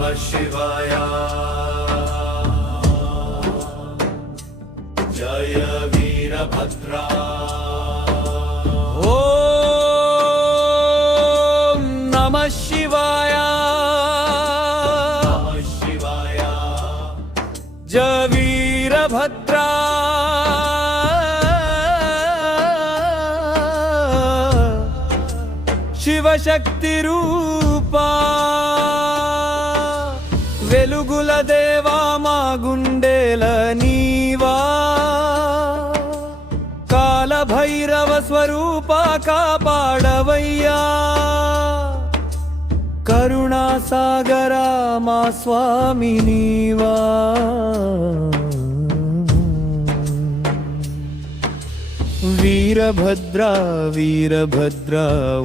नमः शिवाय जय वीरभद्रा ओम नमः शिवाय जय वीरभद्रा शिवशक्ति रूपा వెలుగుల దేవా మా గుండెల నీవా కాల భైరవ స్వరూప కాపాడవయ్యా కరుణా సాగరా మా స్వామి నీవా వీరభద్ర వీరభద్ర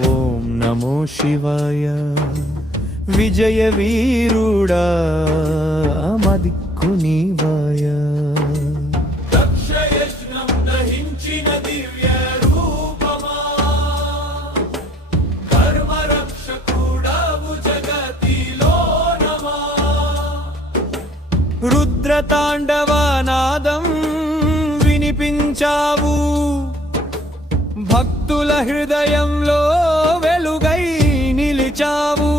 ఓం నమో శివాయ విజయ వీరుడా మదిక్కు నీవాయ దక్షయజ్ఞం దహించిన దివ్య రూపమా కర్మ రక్షకుడవు జగతిలో నమా రుద్ర తాండవ నాదం వినిపించావు భక్తుల హృదయంలో వెలుగై నిలిచావు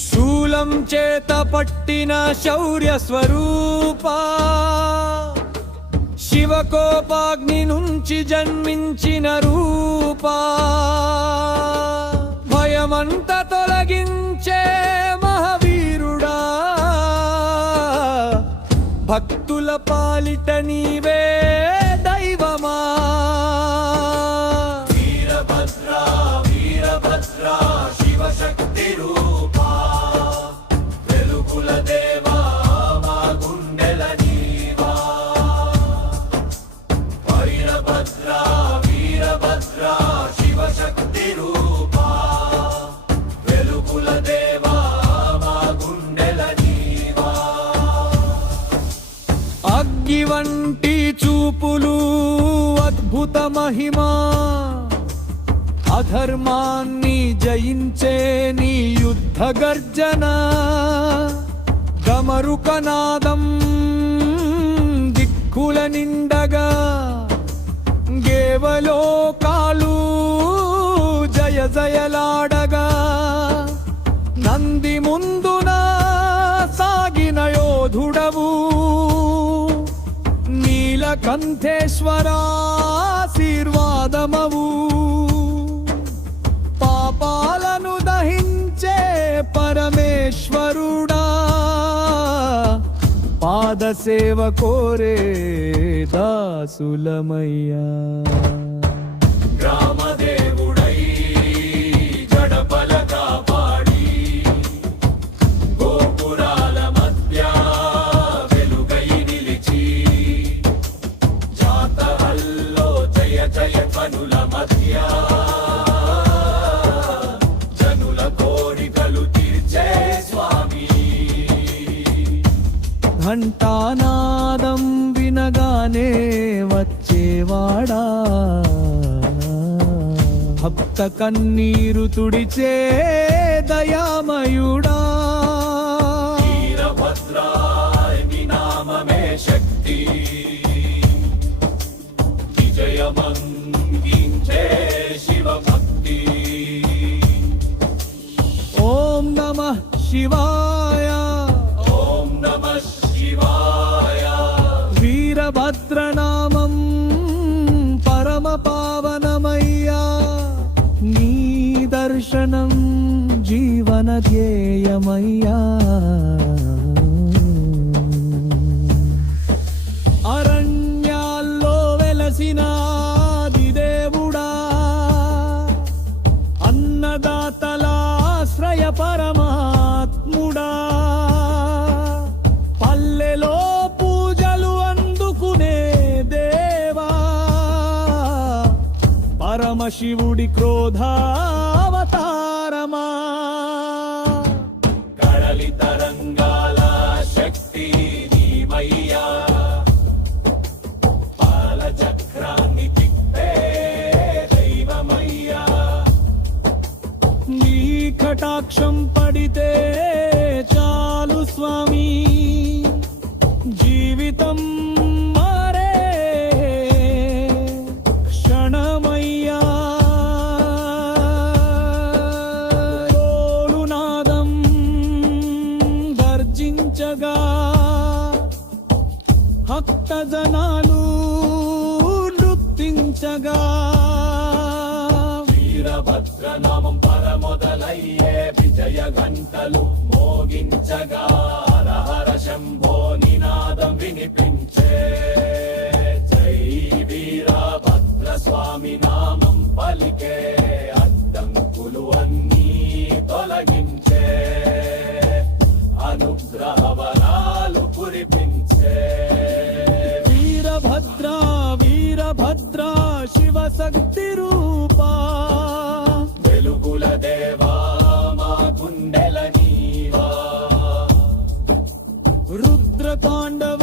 శూలం చేత పట్టిన శౌర్య స్వరూపా శివకోపాగ్ని నుంచి జన్మించిన రూపా భయమంత తొలగించే మహావీరుడా భక్తుల పాలిట నీవే దైవమా వీరభద్రా వీరభద్రా శివశక్తి రూపా వెలుగుల దేవా మా గుండెల నీవా వీరభద్రా వీరభద్రా శివశక్తి రూపా వెలుగుల దేవా మా గుండెల నీవా అగ్గి వంటి చూపులు అద్భుత మహిమా అధర్మాన్ని జయించే నీ యుద్ధ గర్జన గమరుకనాదం దిక్కుల నిండగా గేవలోకాలు జయ జయలాడగా నంది ముందున సాగిన యోధుడవు నీలకంఠేశ్వరాశీర్వాదమవు పాపాలను దహించే పరమేశ్వరుడా పాదసేవ కోరే దాసులమయ్యా గ్రామదేవుడై గడపల కాపాడి గోపురాల మధ్య వెలుగై నిలిచి జాతరల్లో జయ జయ కనుల మధ్య జనుల కోరికలు తీర్చే స్వామి ఘంటానాదం వినగానే వచ్చేవాడా భక్త కన్నీరు తుడిచే దయామయుడా వీరభద్రా నీ నామమే శక్తి విజయమందించే శివభక్తి ఓం నమః శివాయ ఓం నమః శివాయ వీరభద్రనామం పరమ పావనమయ్యా నీ దర్శనం జీవన ధ్యేయమయ్యా అరణ్యాల్లో వెలసిన ఆదిదేవుడా అన్నదాతల ఆశ్రయ పరమాత్ముడా పల్లెలో పూజలు అందుకునే దేవా పరమశివుడి క్రోధావతారమా కడలి తరంగాల శక్తి నీమయ్యా పాల చక్రాన్ని తిప్పే దైవమయ్యా నీ కటాక్షం పడితే మోగించగా వీరభద్ర నామం పరమొదలయ్యే విజయ గంటలు మోగించగా హర హర శంభో నినాదం వినిపించే జై వీరభద్ర స్వామి నామం పలికే అడ్డంకులు అన్నీ తొలగించే అనుగ్రహ వరాలు కురిపించే వీరభద్ర వీరభద్ర శివశక్తి రూపా వెలుగుల దేవా మా గుండెల నీవా రుద్ర తాండవ